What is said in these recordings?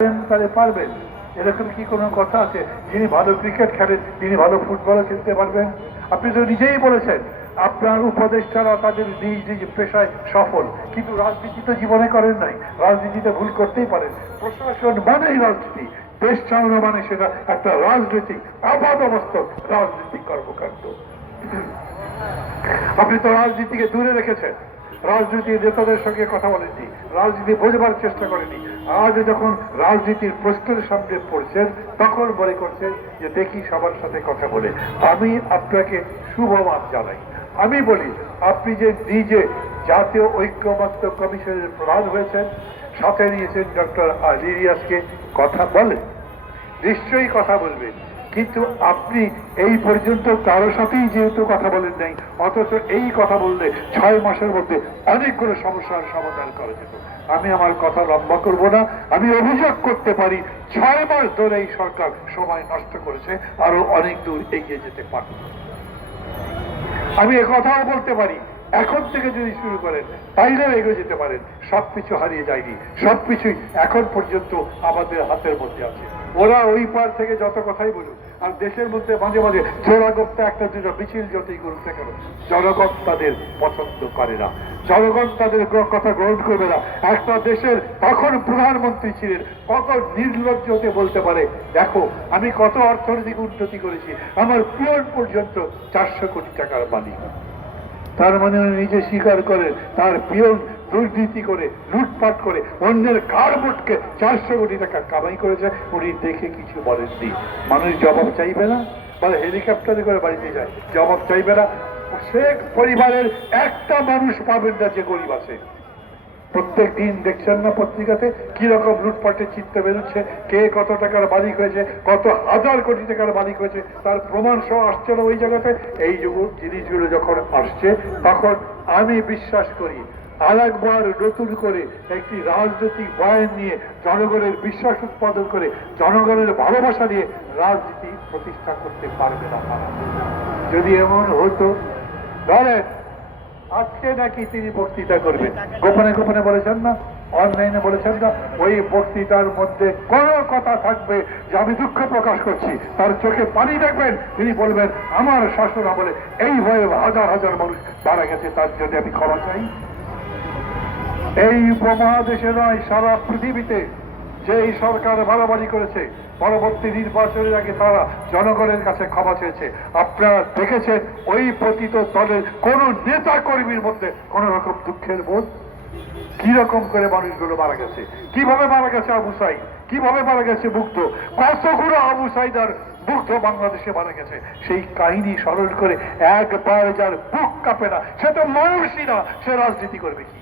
তাহলে পারবেন। এরকম কি কোনো কথা আছে? যিনি ভালো ক্রিকেট খেলেন তিনি ভালো ফুটবলও খেলতে পারবেন? আপনি তো নিজেই বলেছেন আপনার উপদেষ্টারা তাদের নিজ নিজ পেশায় সফল, কিন্তু রাজনীতি তো জীবনে করেন নাই। রাজনীতিতে ভুল করতেই পারেন। প্রশাসন মানেই রাজনীতি, দেশ চালানো মানে সেটা একটা রাজনৈতিক আপাদমস্তক রাজনৈতিক কর্মকাণ্ড। আপনি তো রাজনীতিকে দূরে রেখেছেন, রাজনীতির নেতাদের সঙ্গে কথা বলেননি, রাজনীতি বোঝবার চেষ্টা করেনি। আজ যখন রাজনীতির প্রশ্নের সামনে পড়ছেন তখন মনে করছেন যে দেখি সবার সাথে কথা বলে। আমি আপনাকে শুভমান জানাই। আমি বলি, আপনি যে নিজে জাতীয় ঐক্যমত্য কমিশনের প্রধান হয়েছেন, সাথে নিয়েছেন ডক্টর ইলিয়াসকে, কথা বলেন, নিশ্চয়ই কথা বলবেন, কিন্তু আপনি এই পর্যন্ত কারোর সাথেই যেহেতু কথা বলেন নাই, অথচ এই কথা বললে 6 মাসের মধ্যে অনেকগুলো সমস্যার সমাধান করা যেত। আমি আমার কথা লম্বা করব না। আমি অভিযোগ করতে পারি 6 মাস ধরে এই সরকার সময় নষ্ট করেছে, আরো অনেক দূর এগিয়ে যেতে পারে। আমি একথাও বলতে পারি, এখন থেকে যদি শুরু করেন তাইলেও এগিয়ে যেতে পারেন। সবকিছু হারিয়ে যায়নি, সবকিছুই এখন পর্যন্ত আমাদের হাতের মধ্যে আছে। ওরা ওই পার থেকে যত কথাই বলুক, আর দেশের মধ্যে মাঝে মাঝে চোরাগপ্তা একটা দুটো মিছিল যতই করুক না কেন, জনগণ তাদের পছন্দ করে না, জনগণ তাদের কথা গ্রহণ করবে না। একটা দেশের তখন প্রধানমন্ত্রী ছিলেন, কত নির্লজ্জ হতে বলতে পারে, দেখো আমি কত অর্থনৈতিক উন্নতি করেছি, আমার পিয়ন পর্যন্ত 400 কোটি টাকার মালিক। তার মানে উনি নিজে স্বীকার করেন তার পিয়ন দুর্নীতি করে, লুটপাট করে, অন্যের কার মোটকে 400 কোটি টাকা কামাই করেছে, উনি দেখে কিছু বলেননি। মানুষ জবাব চাইবে না? মানে হেলিকপ্টারে করে বাড়িতে যায়, জবাব চাইবে না? শেখ পরিবারের একটা মানুষ পাবেন না যে গরিব আছে। প্রত্যেক দিন দেখছেন না পত্রিকাতে কি রকম লুটপাটের চিত্র বেরোচ্ছে, কে কত টাকার মালিক হয়েছে, কত হাজার কোটি টাকার মালিক হয়েছে, তার প্রমাণ সহ আসছে না ওই জায়গাতে। এই জিনিসগুলো যখন আসছে তখন আমি বিশ্বাস করি আরেকবার নতুন করে একটি রাজনৈতিক বয়ান নিয়ে জনগণের বিশ্বাস উৎপাদন করে জনগণের ভালোবাসা নিয়ে রাজনীতি প্রতিষ্ঠা করতে পারবে না। যদি এমন হতো, ধরেন আজকে নাকি তিনি বক্তৃতা করবেন, গোপনে গোপনে বলেছেন না, অনলাইনে বলেছেন না, ওই বক্তৃতার মধ্যে কোনো কথা থাকবে যে আমি দুঃখ প্রকাশ করছি, তার চোখে পানি দেখবেন, তিনি বলবেন আমার শাসন আমলে এই ভয়ে হাজার হাজার মানুষ মারা গেছে, তার জন্য আমি ক্ষমা চাই। এই উপমহাদেশে নয়, সারা পৃথিবীতে যে এই সরকার বাড়াবাড়ি করেছে, পরবর্তী নির্বাচনের আগে তারা জনগণের কাছে ক্ষমা চেয়েছে। আপনারা দেখেছেন ওই পতিত দলের কোন নেতা কর্মীর মধ্যে কোন রকম দুঃখের বোধ? কি রকম করে মানুষগুলো মারা গেছে, কিভাবে মারা গেছে আবু সাইদ, কিভাবে মারা গেছে মুগ্ধ, কতগুলো আবু সাইদ আর মুগ্ধ বাংলাদেশে মারা গেছে, সেই কাহিনী স্মরণ করে একবার যার বুক কাঁপে না, সে তো মানুষই না, সে রাজনীতি করবে কি?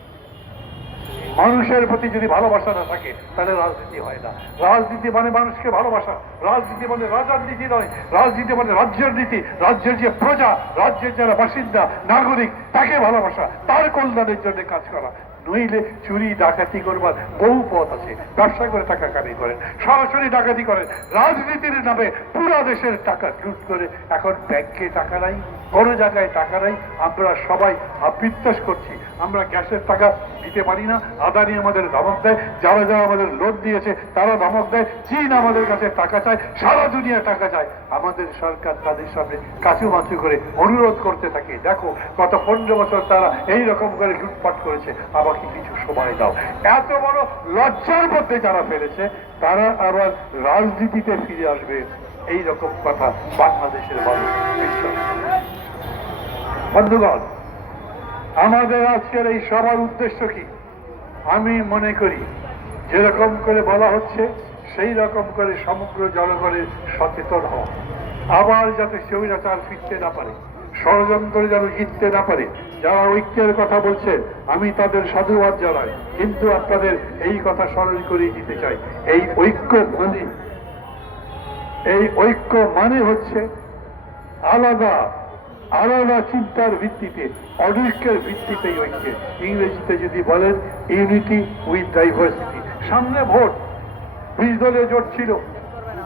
মানুষের প্রতি যদি ভালোবাসা না থাকে তাহলে রাজনীতি হয় না। রাজনীতি মানে মানুষকে ভালোবাসা, রাজনীতি মানে রাজার নীতি নয়, রাজনীতি মানে রাজ্যের নীতি, রাজ্যের যে প্রজা, রাজ্যের যারা বাসিন্দা নাগরিক তাকে ভালোবাসা, তার কল্যাণের জন্য কাজ করা। নইলে চুরি ডাকাতি করবার বহু পথ আছে, ব্যবসা করে টাকা কামাই করেন, সরাসরি ডাকাতি করেন, রাজনীতির নামে পুরো দেশের টাকা লুট করে এখন ব্যাংকে টাকা নাই, কোনো জায়গায় টাকা নাই। আমরা সবাই আবিত্যাস করছি, আমরা গ্যাসের টাকা দিতে পারি না, আদানি আমাদের ধমক দেয়, যারা যারা আমাদের লোন দিয়েছে তারা ধমক দেয়, চীন আমাদের কাছে টাকা চায়, সারা দুনিয়া টাকা চায়। আমাদের সরকার তাদের সামনে কাচুমাচু করে অনুরোধ করতে থাকে, দেখো গত 15 বছর তারা এই রকম করে লুটপাট করেছে, আমাকে কিছু সময় দাও। এত বড় লজ্জার মধ্যে যারা ফেলেছে তারা আবার রাজনীতিতে ফিরে আসবে, এই রকম কথা বাংলাদেশের মানুষ বিশ্বাস করে। বন্ধুগণ, আমাদের আজকের এই সবার উদ্দেশ্য কি? আমি মনে করি যেরকম করে বলা হচ্ছে সেই রকম করে সমগ্র জনগণের সচেতন হওয়া, আবার যাতে স্বৈরাচার ফিরতে না পারে, ষড়যন্ত্র যেন জিততে না পারে। যারা ঐক্যের কথা বলছেন আমি তাদের সাধুবাদ জানাই, কিন্তু আপনাদের এই কথা স্মরণ করিয়ে দিতে চাই, এই ঐক্য মানে হচ্ছে আলাদা আলাদা চিন্তার ভিত্তিতে, অনৈক্যের ভিত্তিতে ঐক্য। ইংরেজিতে যদি বলেন ইউনিটি উইথ ডাইভার্সিটি। সামনে ভোট, 20 দলীয় জোট ছিল,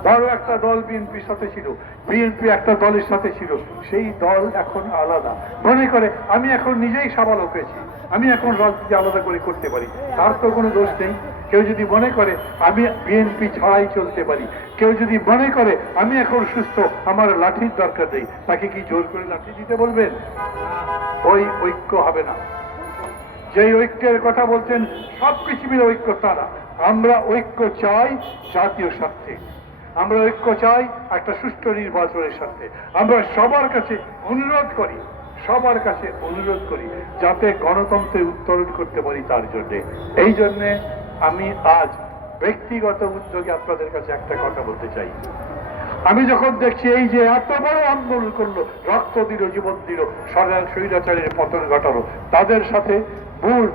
বড় একটা দল বিএনপির সাথে ছিল, বিএনপি একটা দলের সাথে ছিল, সেই দল এখন আলাদা মনে করে আমি এখন নিজেই সাবালক হয়েছি, আমি এখন রাজনীতি আলাদা করে করতে পারি, তার তো কোনো দোষ নেই। কেউ যদি মনে করে আমি বিএনপি ছাড়াই চলতে পারি, কেউ যদি মনে করে আমি এখন সুস্থ, আমার লাঠির দরকার নেই, তাকে কি জোর করে লাঠি দিতে বলবেন? ওই ঐক্য হবে না। যেই ঐক্যের কথা বলছেন সব পৃথিবীর ঐক্য তা না। আমরা ঐক্য চাই জাতীয় স্বার্থে, আমরা ঐক্য চাই একটা সুষ্ঠু নির্বাচনের স্বার্থে। আমরা সবার কাছে অনুরোধ করি, সবার কাছে অনুরোধ করি যাতে গণতন্ত্রের উত্তরণ করতে পারি তার জন্যে। এই জন্যে আমি আজ ব্যক্তিগত উদ্যোগে আপনাদের কাছে একটা কথা বলতে চাই। আমি যখন দেখছি এই যে এত বড় আন্দোলন করলো, রক্ত দিল, জীবন দিল, স্বৈরাচারের পতন ঘটালো, তাদের সাথে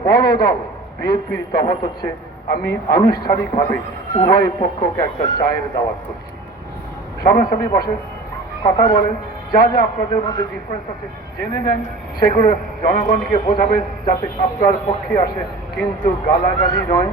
বড় দল বিএনপির তফাৎ হচ্ছে আমি আনুষ্ঠানিকভাবে উভয় পক্ষকে একটা চায়ের দাওয়াত করছি। সামনাসামনি বসেন, কথা বলেন, যা যা আপনাদের মধ্যে ডিফারেন্স আছে জেনে নেন, সেগুলো জনগণকে বোঝাবেন যাতে আপনার পক্ষে আসে, কিন্তু গালাগালি নয়,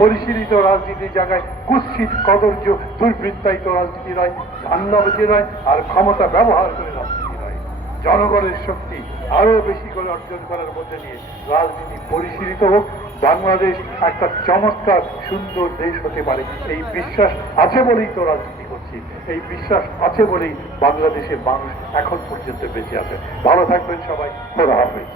পরিশীলিত রাজনীতির জায়গায় কুৎসিত কদর্য দুর্বৃত্তায়িত রাজনীতি নয়, ধান্দাবাজি নয়, আর ক্ষমতা ব্যবহার করে রাজনীতি নয়। জনগণের শক্তি আরো বেশি করে অর্জন করার মধ্যে দিয়ে রাজনীতি পরিশীলিত হোক, বাংলাদেশ একটা চমৎকার সুন্দর দেশ হতে পারে এই বিশ্বাস আছে বলেই তো রাজনীতি করছি, এই বিশ্বাস আছে বলেই বাংলাদেশের মানুষ এখন পর্যন্ত বেঁচে আছে। ভালো থাকবেন সবাই, খোদা হাফেজ।